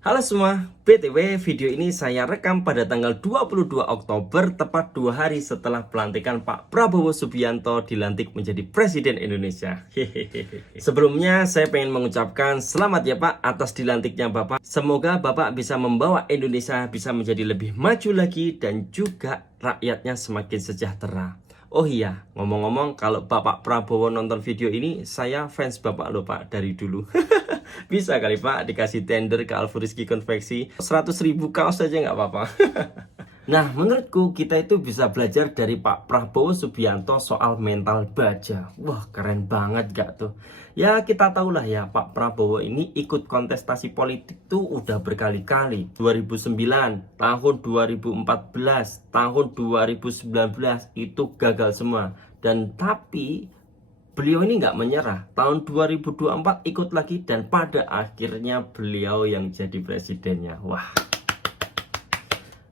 Halo semua, BTW video ini saya rekam pada tanggal 22 Oktober tepat 2 hari setelah pelantikan Pak Prabowo Subianto dilantik menjadi Presiden Indonesia. Hehehe. Sebelumnya saya pengen mengucapkan selamat ya Pak atas dilantiknya Bapak. Semoga Bapak bisa membawa Indonesia bisa menjadi lebih maju lagi dan juga rakyatnya semakin sejahtera. Oh iya, ngomong-ngomong kalau Bapak Prabowo nonton video ini, saya fans Bapak loh Pak dari dulu. Bisa kali Pak dikasih tender ke Alfurizki Konveksi 100.000 kaos aja nggak apa-apa. Nah, menurutku kita itu bisa belajar dari Pak Prabowo Subianto soal mental baja. Wah, keren banget gak tuh? Ya, kita tahulah ya, Pak Prabowo ini ikut kontestasi politik tuh udah berkali-kali. 2009, tahun 2014, tahun 2019 itu gagal semua. Dan tapi beliau ini nggak menyerah. Tahun 2024 ikut lagi dan pada akhirnya beliau yang jadi presidennya. Wah,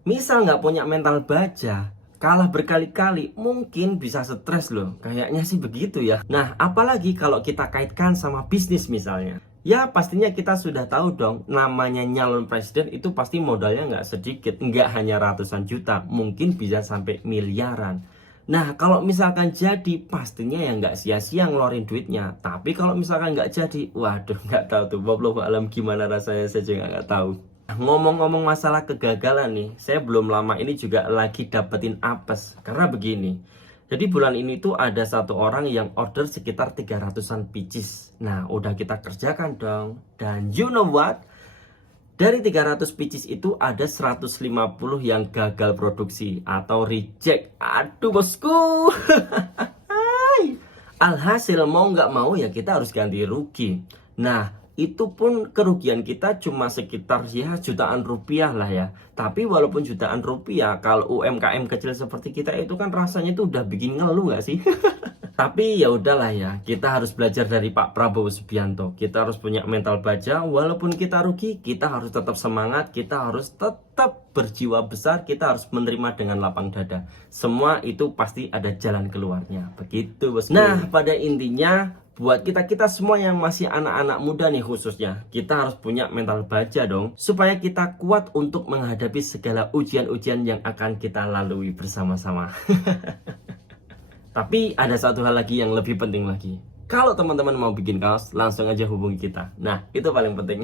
misal nggak punya mental baja, kalah berkali-kali, mungkin bisa stres loh. Kayaknya sih begitu ya. Nah, apalagi kalau kita kaitkan sama bisnis misalnya. Ya pastinya kita sudah tahu dong, namanya nyalon presiden itu pasti modalnya nggak sedikit. Nggak hanya ratusan juta, mungkin bisa sampai miliaran. Nah, kalau misalkan jadi, pastinya ya nggak sia-sia ngeluarin duitnya. Tapi kalau misalkan nggak jadi, waduh nggak tahu tuh. Wallahu alam gimana rasanya saya juga nggak tahu. Ngomong-ngomong masalah kegagalan nih, saya belum lama ini juga lagi dapetin apes. Karena begini, jadi bulan ini tuh ada satu orang yang order sekitar 300-an pieces. Nah, udah kita kerjakan dong. Dan you know what? Dari 300 pieces itu ada 150 yang gagal produksi atau reject. Aduh bosku. Alhasil mau nggak mau ya kita harus ganti rugi. Nah, itu pun kerugian kita cuma sekitar ya jutaan rupiah lah ya. Tapi walaupun jutaan rupiah, kalau UMKM kecil seperti kita itu kan rasanya tuh udah bikin ngeluh nggak sih? Tapi ya udahlah ya, kita harus belajar dari Pak Prabowo Subianto. Kita harus punya mental baja, walaupun kita rugi, kita harus tetap semangat, kita harus tetap berjiwa besar, kita harus menerima dengan lapang dada. Semua itu pasti ada jalan keluarnya. Begitu, bosku. Nah, pada intinya buat kita-kita semua yang masih anak-anak muda nih khususnya, kita harus punya mental baja dong, supaya kita kuat untuk menghadapi segala ujian-ujian yang akan kita lalui bersama-sama. Tapi ada satu hal lagi yang lebih penting lagi. Kalau teman-teman mau bikin kaos, langsung aja hubungi kita. Nah, itu paling penting.